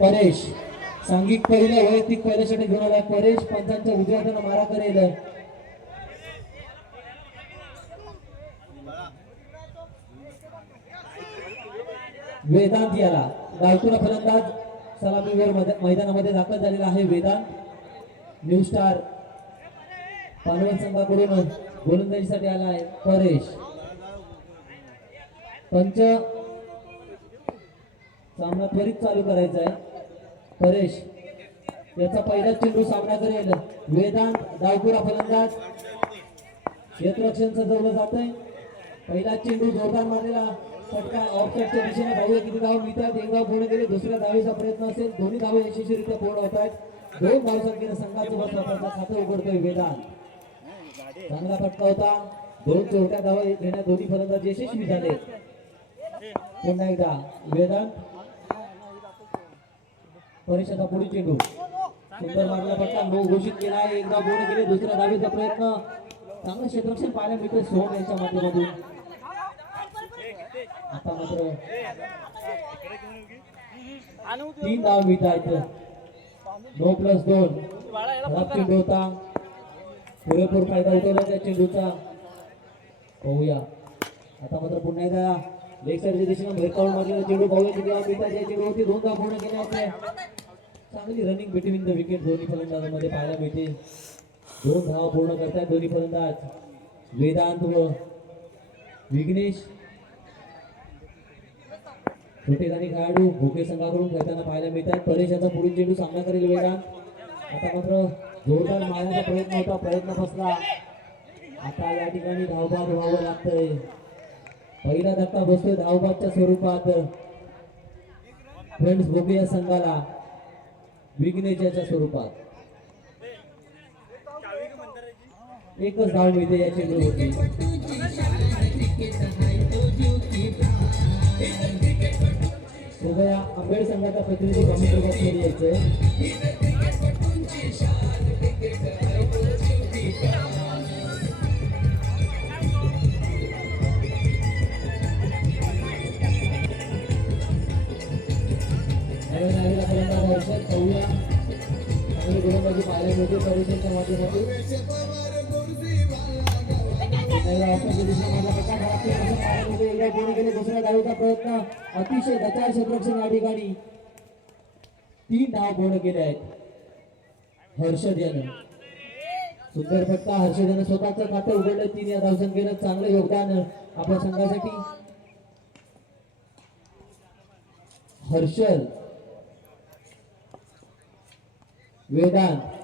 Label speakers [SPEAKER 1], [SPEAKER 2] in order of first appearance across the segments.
[SPEAKER 1] परेश. सांघिक पहिलं वैयक्तिक पहिल्यासाठी घेऊन आला परेश पंचांच्या उद्घाटन मारा करेल. वेदांत याला. गावकुरा फलंदाज सलामीवर मैदानामध्ये दाखल झालेला आहे वेदांत. न्यू स्टार पालवण संघाकडून गोलंदाजीसाठी आला आहे परेश. पंच सामना त्वरित चालू करायचा आहे. परेश याचा पहिला चेंडू सामना करेल वेदांत डावपुरा फलंदाज क्षेत्ररक्षण सजवलं जात आहे पहिला चेंडू जोरदार मारलेला फटका ऑफसाईडच्या दिशेने धावे किती धाव मिळतात एक धाव पूर्ण केले दुसऱ्या धावेचा प्रयत्न असेल. दोन्ही धावे यशस्वीरित्या पूर्ण होत आहेत. दोन धाव संख्येने संघाचं बस स्वतःचं खातं उघडतोय वेदांत. चांगला फटका होता. दोन चोरट्या धावा घेण्यात दोन्ही फलंदाज यशस्वी झाले. पुन्हा एकदा वेदांत. परिषदा पुढील चेंडू सुंदर मारला फटका नो घोषित केला आहे. एकदा पूर्ण केले दुसऱ्या धावेचा प्रयत्न. चांगलं क्षेत्रक्षण पाहायला मिळतं सोहम यांच्या माध्यमातून. आता मात्र तीन धाव मिळतात नऊ प्लस दोन. खराब चेंडू होता. पुरेपूर फायदा उठवला त्या चेंडूचा. पाहूया. आता मात्र पुन्हा एकदा लेग साईडच्या दिशेने ब्रेकआउट मारलेला चेंडू पाहूया. किती धाव मिळतात या चेंडूवरती दोन धाव पूर्ण केले आहेत. चांगली रनिंग बिटवीन द विकेट दोन्ही फलंदाजांमध्ये पाहायला मिळते. दोन धावा पूर्ण करतात दोन्ही फलंदाज. वेदांत व विघ्नेश. आणि खेळाडू भोके संघाकडून खेळताना पाहायला मिळतात. परेश याचा पुढील चेंडू सामना करेल वेदांत. आता मात्र जोरदार मारण्याचा प्रयत्न होता. प्रयत्न फसला. आता या ठिकाणी धावबाद व्हावं लागतंय. पहिला धक्का बसतोय धावबादच्या स्वरूपात. फ्रेंड्स भोके या संघाला. विघ्नेशाच्या स्वरूपात. एकच धाव मिळते या चेंडूवरती कृपया आंबेड संघाचा प्रतिनिधी कमेंट यायचंय एकदा पूर्ण माध्यमातून दुसऱ्या धावेचा प्रयत्न. अतिशय दचार संरक्षण या ठिकाणी. तीन धाव पूर्ण केले आहेत. हर्षद यानं सुंदर फटका हर्षद यानं स्वतःचं खातं उघडलं तीन या धावसंख्येनं चांगलं योगदान आपल्या संघासाठी. हर्षल. वेदांत.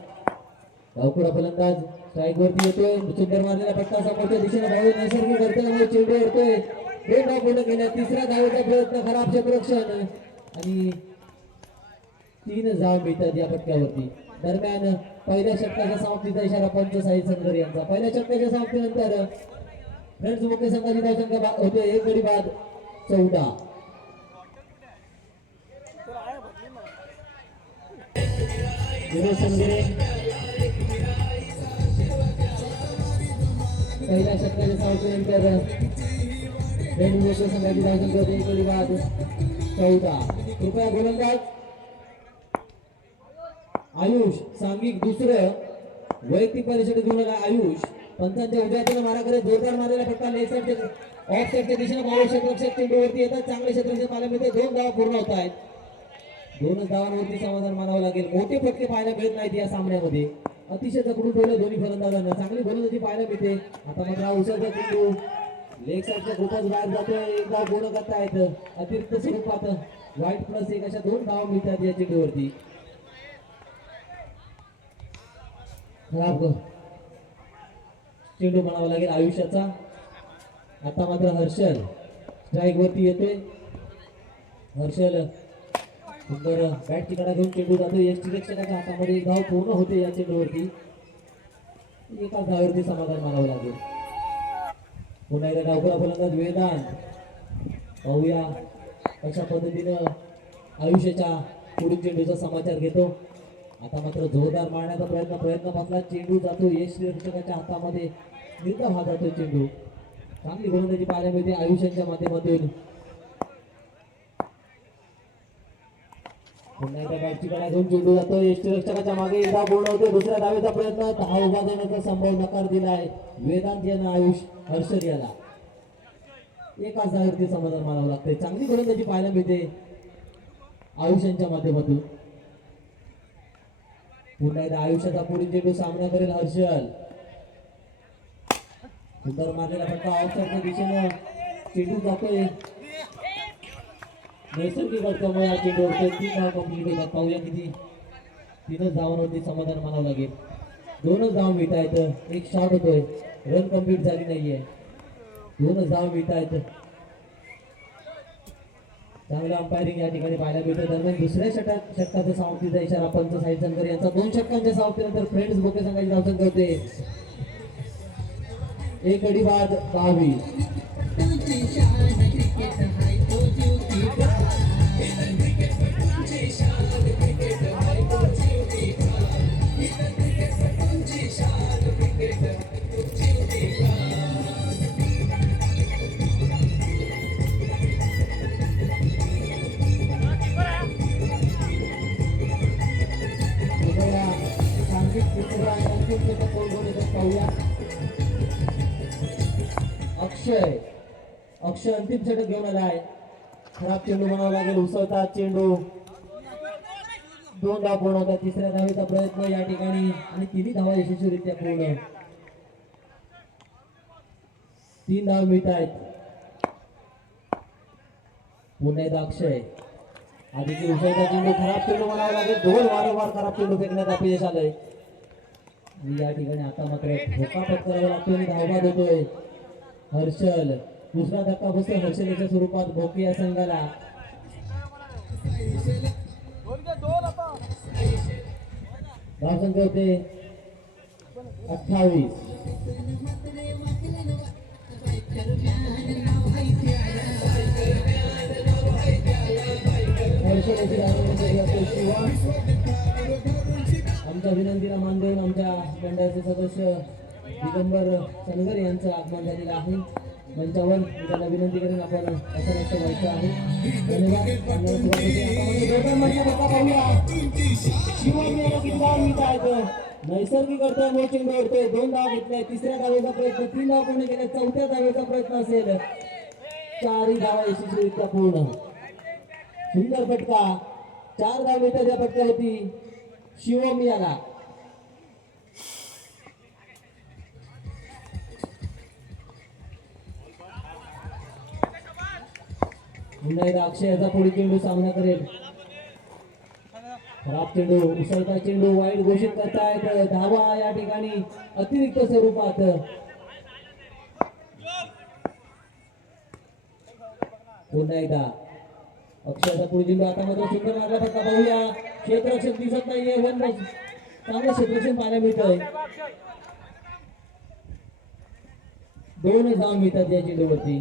[SPEAKER 1] गावकुडा फलंदाज स्ट्राईक वरती येतोय. सुंदर मारलेला फटका समोरच्या दिशेने धाव नैसर्गिक करतोय चेंडू येतोय दोन धाव पूर्ण केल्या तिसऱ्या धावेचा प्रयत्न. खराब क्षेत्ररक्षण आणि तीन धाव मिळतात या फटक्यावरती दरम्यान पहिल्या षटकाच्या समाप्तीचा इशारा पंच साई संघर यांचा. पहिल्या षटकाच्या समाप्तीनंतर फ्रेंड्स मुख्य संघाची धावसंख्या होते. एक गडी बाद चौदा. विनोद संघरे पहिल्या षटकाच्या समाप्तीनंतर रेणू मुख्य संघाची धावसंख्या होते एक गडी बाद चौदा. कृपया गोलंदाज. आयुष सांघिक दुसरं. वैयक्तिक परिषद घेऊन आला आयुष. पंचांच्या उजव्या हाताने मारा करत जोरदार मारलेला फटका लेग साईडच्या ऑफ साईडच्या दिशेने मारू क्षेत्ररक्षक चेंडूवरती येतात. चांगले क्षेत्ररक्षक पाहायला मिळते दोन धावा पूर्ण होत आहेत. दोनच धावांवरती समाधान मानावं लागेल. मोठे फटके पाहायला मिळत नाहीत या सामन्यामध्ये. अतिशय जकडून ठेवलं दोन्ही फलंदाजांना. चांगली फलंदाजी पाहायला मिळते. आता मात्र हा उसाचा चेंडू लेग साईडच्या खूपच बाहेर जातोय. एकदा धाव करता येत अतिरिक्त स्वरूपात वाईट प्लस एक अशा दोन गाव मिळतात या चेंडूवरती खराब चेंडू म्हणावा लागेल आयुष्याचा. आता मात्र हर्षल स्ट्राईक वरती येतोय. हर्षल सुंदर बॅट ठिकाणा घेऊन चेंडू जातो. यष्टी रक्षकाच्या हातामध्ये धाव पूर्ण होते या चेंडूवरती. एका धावावरती समाधान मानावं लागेल. पुन्हा एकदा डावखुरा फलंदाज वेदांत पाहूया कशा पद्धतीनं आयुष्याच्या पुढील चेंडूचा समाचार घेतो. आता मात्र जोरदार मारण्याचा प्रयत्न प्रयत्न मात्र चेंडू जातो. यश रक्षकाच्या हातामध्ये निर्धाव हा जातो चेंडू. चांगली गोलंदाजी पाहायला मिळते आयुष्याच्या माध्यमातून. पुन्हा एकदा बॅटची कडा घेऊन चेंडू जातो. यष्टीरक्षकाच्या मागे एकदा पूर्ण होते दुसऱ्या धावेचा प्रयत्न हा उभा देण्याचा संभव नकार दिलाय वेदांत यांना आयुष हर्षद याला. एकाच धावेवरती समाधान मानावं लागते चांगली गोलंदाजी पाहायला मिळते. आयुष यांच्या माध्यमातून. पुन्हा एकदा आयुष्याचा पुढील चेंडू सामना करेल हर्षल. सुंदर मारलेला फटका आउटसाईडच्या दिशेनं. चेंडू जातोय. नैसर्गिक अडचणमुळे हा डोळते तीन धाव कंप्लीट होतात. पाहूया किती. तीनच धावांवरती समाधान मानावं लागेल. दोनच धाव मिळत एक शॉट होतोय. रन कंप्लीट झाली नाहीये. दोनच धाव मिळत चांगलं अंपायरिंग या ठिकाणी पाहायला मिळतं. दरम्यान दुसऱ्या षटकात षटकाचा सावतीचा इशारा पंच साहिल यांचा. दोन षटकांच्या सावतीनंतर फ्रेंड्स बोके संघाची धावसंख्या होते एक गडी बाद दहावी लक्ष अंतिम षटक घेऊन आलाय खराब चेंडू म्हणावा लागेल उसवतात चेंडू. दोन धाव पूर्ण होता तिसऱ्या धावेचा प्रयत्न या ठिकाणी आणि तिन्ही धावा यशस्वीरित्या पूर्ण. तीन धाव मिळत आहेत. पुन्हा एकदा अक्षय. आधी की उसळता चेंडू खराब चेंडू म्हणावा लागेल. दोन वारंवार खराब चेंडू फेकण्यात अपयश आलंय. या ठिकाणी आता मात्र धोका पत्करावा लागतो आणि धावबाद होतोय. हर्षल. दुसरा धक्का बसतो हर्षलेच्या स्वरूपात भोकिया संघाला. धावसंख्या होते अठ्ठावीस. आमच्या विनंतीला मान देऊन आमच्या मंडळाचे सदस्य दिगंबर सनगर यांचं आगमन झालेलं आहे. मंचावर मी त्यांना विनंती करेन आपण असं लक्ष व्हायचं आहे. धन्यवाद. नैसर्गिक अडथळा मूळ चेंडू दोन धाव घेतले तिसऱ्या धावेचा प्रयत्न तीन धाव पूर्ण केले चौथ्या धावेचा प्रयत्न असेल. चारही धावा यशस्वीरित्या पूर्ण. सुंदर फटका. चार धाव मिळतात या फटक्यावरती. शिवम याला. मुंबईला अक्षय याचा पुढील चेंडू सामना करेल. खराब चेंडू उसळता चेंडू वाईट घोषित करतायत. धावा या ठिकाणी अतिरिक्त स्वरूपात. पुन्हा एकदा. अक्षयाचा पुढे चेंडू आता मात्र सुंदर मारला फटका पाहूया. क्षेत्ररक्षक दिसत नाहीये. वन चांगलं क्षेत्ररक्षण पाहायला मिळतंय. दोन धाव मिळतात या चेंडूवरती.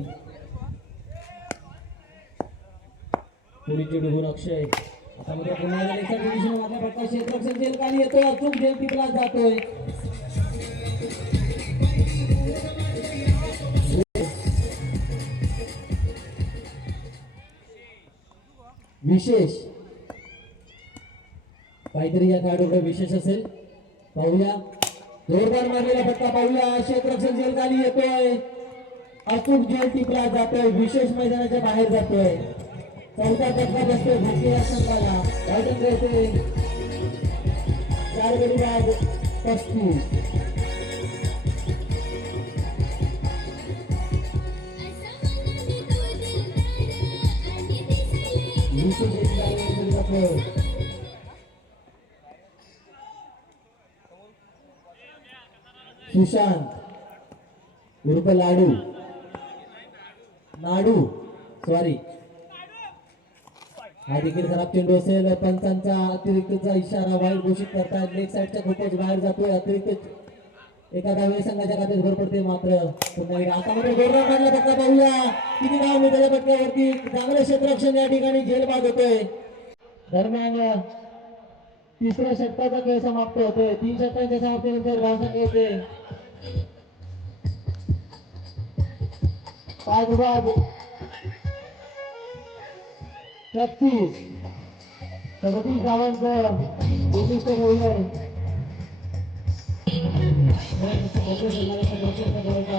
[SPEAKER 1] मुलीची डुबून अक्षय. आता मात्र पुन्हा एकदा जेल खाली येतोय अचूक जेल टिपला जातोय. विशेष. काहीतरी या खेळाडूकडे विशेष असेल. पाहूया. जोरदार मारलेला पत्ता पाहूया. क्षेत्रक्षण जेल खाली येतोय. अचूक जेल टिपला जातोय. विशेष मैदानाच्या बाहेर जातोय. चौथा फटका बसतोय भारतीय या संघाला बॅटिंग करते चार गडी बाद पस्तीस विशेष एक खेळाडू जातोय सुशांत उर्फ लाडू. नाडू सॉरी हा देखील खराब चेंडू असेल. पंचांचा अतिरिक्तचा इशारा वाईट घोषित करतात. लेग साईडच्या खूपच बाहेर जातोय. अतिरिक्त एका धावे संघाच्या खात्यात भर पडते मात्र. पुन्हा एकदा आता मात्र गोरगाव मारला फटका पाहूया. किती धाव मिळतात त्या फटक्यावरती? चांगलं क्षेत्ररक्षण या ठिकाणी झेलबाद होतोय. दरम्यान तिसऱ्या षटकाचा खेळ समाप्त होतोय. तीन षटकांच्या समाप्तीनंतर धावसंख्या येते. पाच बाद छत्तीस सदतीस धावांचं विशिष्ट मूल्य आहे कोकण सन्मानाचं प्रचंड करायचं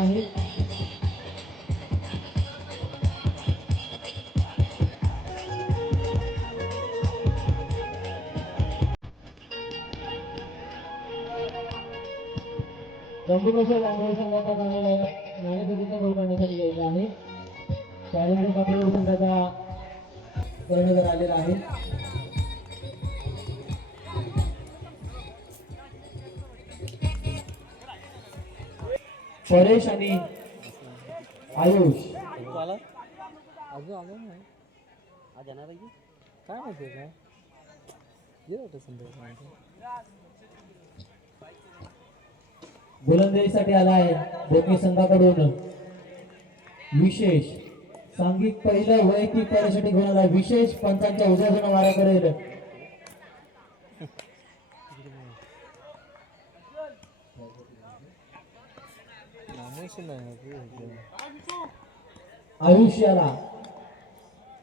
[SPEAKER 1] नाणेफेकीचा गोल करण्यासाठी आहे. कर्णधार आलेला आहे. परेश आणि आयुष.
[SPEAKER 2] आला अजून आलं नाही आज येणार आहे काय माहिती काय ये
[SPEAKER 1] गोलंदाजीसाठी आला आहे. दोन्ही संघाकडून. विशेष. सांघिक पहिलं वैयक्तिक कार्यासाठी घेऊन आला विशेष पंचांच्या उजव्या मारा करेल आयुष्याला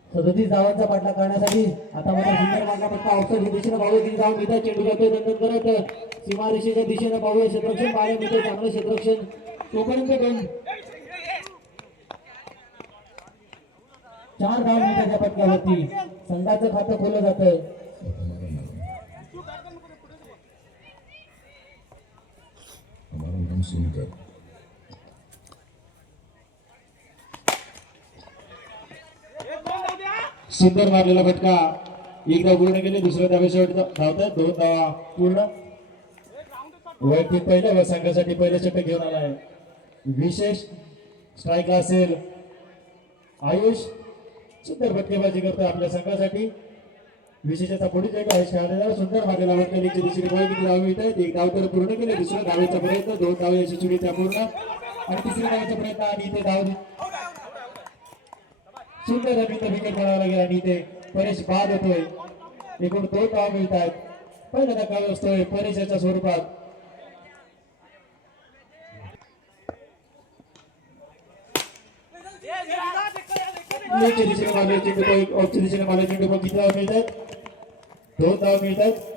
[SPEAKER 1] सदतीस धावांचा पाठला करण्यासाठी आता मला सुंदर मागला पत्ता अवसर दिशेनं पाहूया. किती धाव मिळतात चेंडू जातोय दंडन करत. सीमारेषेच्या दिशेनं पाहूया. क्षेत्रक्षण पाहायला मिळतं चांगलं क्षेत्रक्षण तोपर्यंत चार धाव मिळतात त्या पटकावरती संघाचं खातं खोलं जातंय
[SPEAKER 3] हमारा नाम सुनकर
[SPEAKER 4] सुंदर मारलेला फटका. एक धाव पूर्ण केले दुसऱ्या धावेशेवट धावतात दोन धावा पूर्ण. वैयक्तिक पहिल्या व संघासाठी पहिलं चटक घेऊन आला आहे विशेष स्ट्राईकला असेल आयुष. सुंदर फटकेबाजी करतो आपल्या संघासाठी. विशेषचा पुढील चेंडू आहे खेळाडूला सुंदर मारलेला वरकलीच्या दुसरी गोल किती धाव मिळत आहेत एक धाव तर पूर्ण केले दुसऱ्या धावेचा प्रयत्न दोन धाव यशस्वीरित्या पूर्ण आणि तिसऱ्या धावेचा प्रयत्न आणि इथे धाव. सुंदर रवींद्र विकेट पडावं लागेल आणि इथे परेश बाद होतोय. एकूण दोन धाव मिळत आहेत पहिला धक्का असतोय परेशाच्या स्वरूपात. लेच्या दिशेने मारले चेंडू धाव मिळत आहेत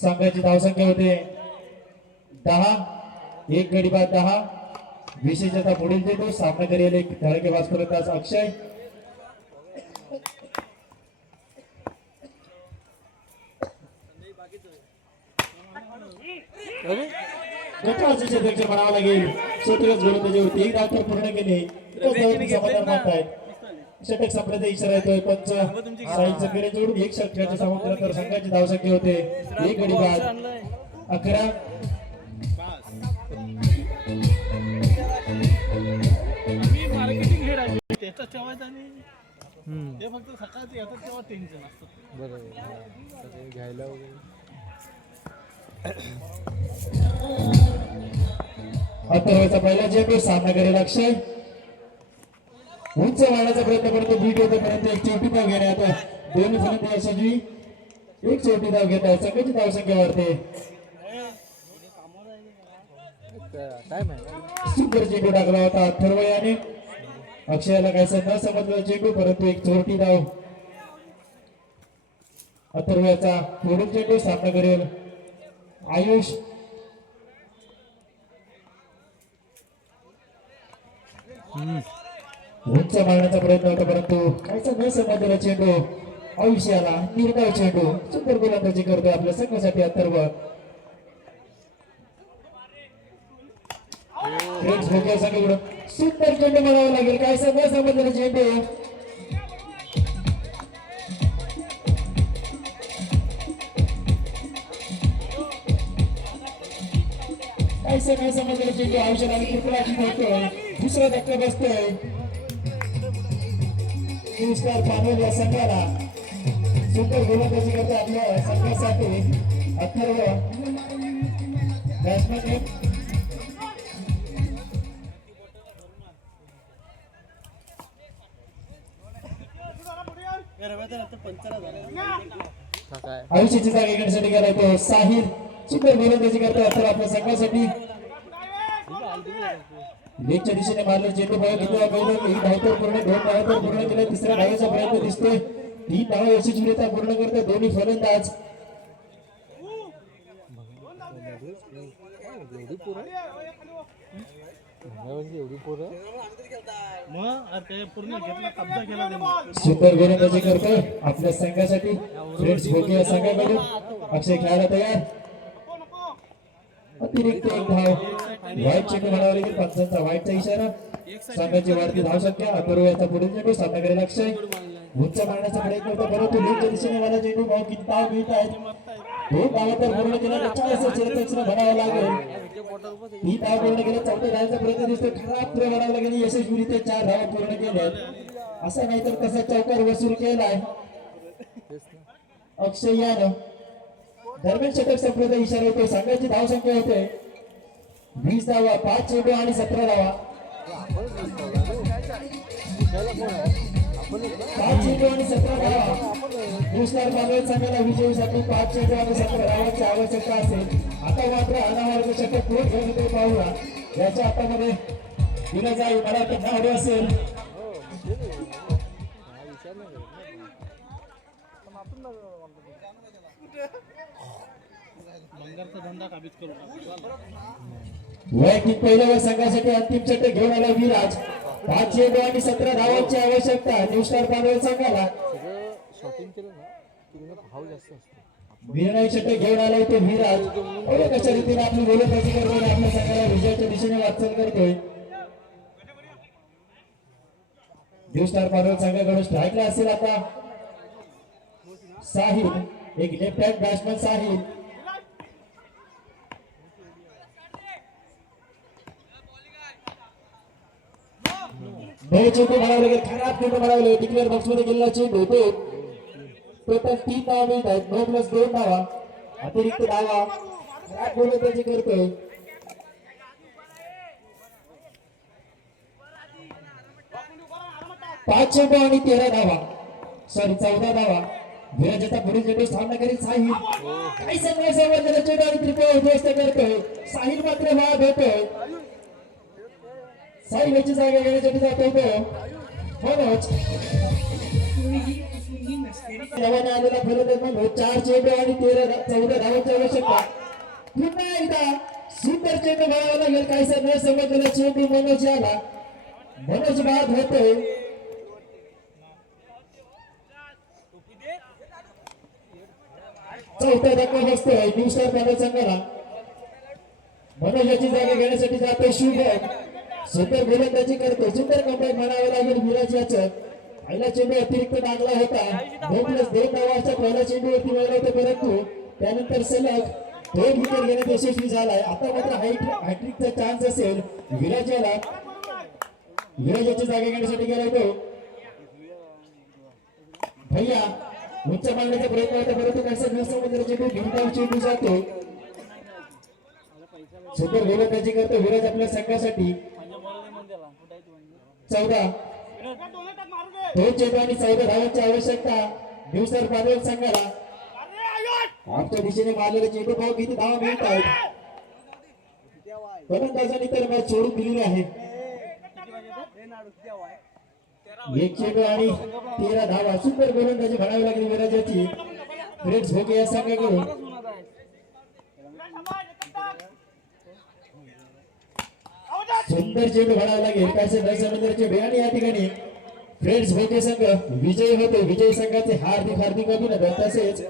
[SPEAKER 4] संघाची होते दहा, एक गडी बाद दहा। विशेषतः पुढील चेंडू सामना करेल एक धडकेबाज फलंदाज अक्षय। क्षेत्ररक्षण म्हणावं लागेल स्वतःच गोलंदाजी होती एक डाव तर पूर्ण केले समाधान षटक संपल्याचा इशारा येतोय पंच साहिल जोडून एक षटकाच्या समुद्रानंतर संघाची धावसंख्या होते एक गडी बाद अकरा
[SPEAKER 5] मी मार्केटिंग हेड आहे त्याचा ठेवायचा आणि
[SPEAKER 2] हम्म,
[SPEAKER 5] ते फक्त सकाळचं येतात तेव्हा टेन्शन असतं
[SPEAKER 2] बरोबर हा. तर ते घ्यायला वगैरे
[SPEAKER 4] अथर्वचा पहिला चेंडू सामना करेल अक्षय. उंच वाढायचा प्रयत्न करतो. बीट होतेपर्यंत एक चौटी धाव घेण्यात दोन्ही फलंदाज एक चौटी धाव घेत आहे संघाची धावसंख्या वाढते.
[SPEAKER 2] काय-
[SPEAKER 4] सुंदर चेंडू टाकला होता अथर्व याने अक्षयाला काहीसा न समजला चेंडू परंतु एक चोरटी धाव. अथर्व याचा पुढील चेंडू सामना करेल. आयुष उंच मारण्याचा प्रयत्न होता परंतु काहीसा न समजला चेंडू आयुष्याला निर्धाव चेंडू सुंदर गोलंदाजी करतोय आपल्या संघासाठी अथर्व. सुंदर चेंडू म्हणावा लागेल. काय न समजलेला चेंडू? काय सगळं समजलेला चेंडू? आयुष्याला आणि कृपलाची दुसरा धक्का बसतोय न्यू स्टार पानवेल या संघाला सुंदर गोलंदाजी करतो आपल्या संघासाठी अथर्व. बॅट्समॅन
[SPEAKER 2] हा
[SPEAKER 4] आयुष्याची जागा घेण्यासाठी करायचो. तो साहिल. सुंदर गोलंदाजी करतो तर आपल्या संघासाठी लेगच्या दिशेने मारलं. चेंडू बॉल किती पहिलं ही धावतो पूर्ण दोन धावतो पूर्ण केलं. तिसऱ्या धावाचा प्रयत्न दिसतोय. तीन धावा यशस्वीरित्या पूर्ण करते दोन्ही फलंदाज
[SPEAKER 2] एवढी
[SPEAKER 4] गोलंदाजी करतोय. आपल्या संघासाठी. फ्रेंड्स भोगे संघाकडून. अक्षय खेळायला तयार. अतिरिक्त एक धाव व्हाईट चेंडू म्हणावा लागेल पंचांचा व्हाईटचा इशारा. संघाची वाढती धाव संख्या अपूर्व याचा पुढील चेंडू सामन्याकडे लक्ष अक्षय उंच मारण्याचा प्रयत्न होता परंतु लीगच्या दिशेने मला चेंडू भाव किती धाव मिळत आहेत? दोन धावा तर पूर्ण केला. चाळीस चिरतक्षण लागेल. ही धाव पूर्ण चौथ्या धावाचा प्रयत्न दिसतो खराब थ्रो म्हणावं लागेल. यशस्वीरित्या चार धावा पूर्ण केल्या असं नाही तर कसा चौकार वसूल केलाय. अक्षय यादव. दरम्यान षटक संपल्याचा इशारा येतो संघाची धाव संख्या होते. वीस धावा पाच चेंडू आणि सतरा धावा. पाच चेंडू आणि सतरा धावा. नुसणार बांधव संघाला विजयीसाठी पाच चेंडू आणि सतरा धावांची आवश्यकता असेल. आता मात्र अनामार्ग षटक कोण घेऊन येतो पाहूया याच्या हातामध्ये दिला जाईल मला वाटतं धावडे असेल.
[SPEAKER 5] बंगारचा
[SPEAKER 4] वैयक्तिक पहिल्या संघासाठी अंतिम चट्टे घेऊन आला विराज. पाच चेंडू आणि सतरा धावांची आवश्यकता. न्यूस्टार पानवेल संघाला. निर्णय षटक घेऊन आलाय ते विराज. कशा रीतीने आपली गोलंदाजी करून आपल्या संघाला विजयाच्या दिशेने वाटचाल करतोय. न्यू स्टार पानवेल संघाकडून स्ट्राईकला असेल आता. साहिल एक लेफ्ट हँड बॅट्समन साहिल. नऊ चेंडू म्हणावं लागेल. खराब चेंडू म्हणावं लागेल डिक्लेअर बॉक्समध्ये गेलेला चेंडू तो टोटल तीन धावा मिळत आहेत. नऊ प्लस दोन धावा. अतिरिक्त धावा. खराब गोलंदाजी करतोय. पाच चेंडू आणि तेरा धावा. सॉरी चौदा धावा. विराजाचा पुढील चेंडू सामना करीत साहिल. काही संघ समोर चेंडू आणि त्रिकोण उद्ध्वस्त करतोय. साहिल मात्र बाद होतोय. साहिलाची जागा घेण्यासाठी जातोय तो मनोज नव्याने आलेला फलंदाज म्हणून चार चेंडू आणि तेरा चौदा धावांची आवश्यकता पुन्हा एकदा सुंदर चेंडू घडावा लागेल काही सर न समजलेला चेंडू मनोज आला मनोज बाद होतोय. चौथा धक्का बसतोय न्यू स्टार पॅनल संघाला मनोजाची जागा घेण्यासाठी जातोय शुभम सुपर गोलंदाजी करतो सुपर कमबॅक म्हणावं लागेल विराज याचं. पहिला चेंडू अतिरिक्त टाकला होता. दोन प्लस दोन धावाच्या पहिल्या चेंडूवरती मिळाला होता परंतु त्यानंतर सलग दोन विकेट घेण्यात यशस्वी झालाय. आता मात्र हाईट हॅट्रिकचा चान्स असेल विराज याला. विराजाच्या जागा घेण्यासाठी गेला तो भैया उच्च मारण्याचा प्रयत्न होता परंतु कसं न समजलं चेंडू भिंताव चेंडू जातो. सुपर गोलंदाजी करतो विराज आपल्या संघासाठी. चौदा दोन चेंडू आणि चौदा धावांची आवश्यकता न्यूसर पानवेल संघाला आमच्या दिशेने मारलेले चेंडू भाऊ किती धावा मिळत आहेत. फलंदाजांनी तर मॅच सोडून दिलेली आहे एक चेंडू आणि तेरा धावा. सुंदर गोलंदाजी म्हणावी लागली विराजाची. फ्रेंड्स भोगे या संघाकडून. सुंदर चेंडू भरावा लागेल. त्याचे नैसर्गिक चेंडू या ठिकाणी. फ्रेंड्स भोगे संघ. विजयी होते. विजयी संघाचे हार्दिक हार्दिक अभिनंदन. तसेच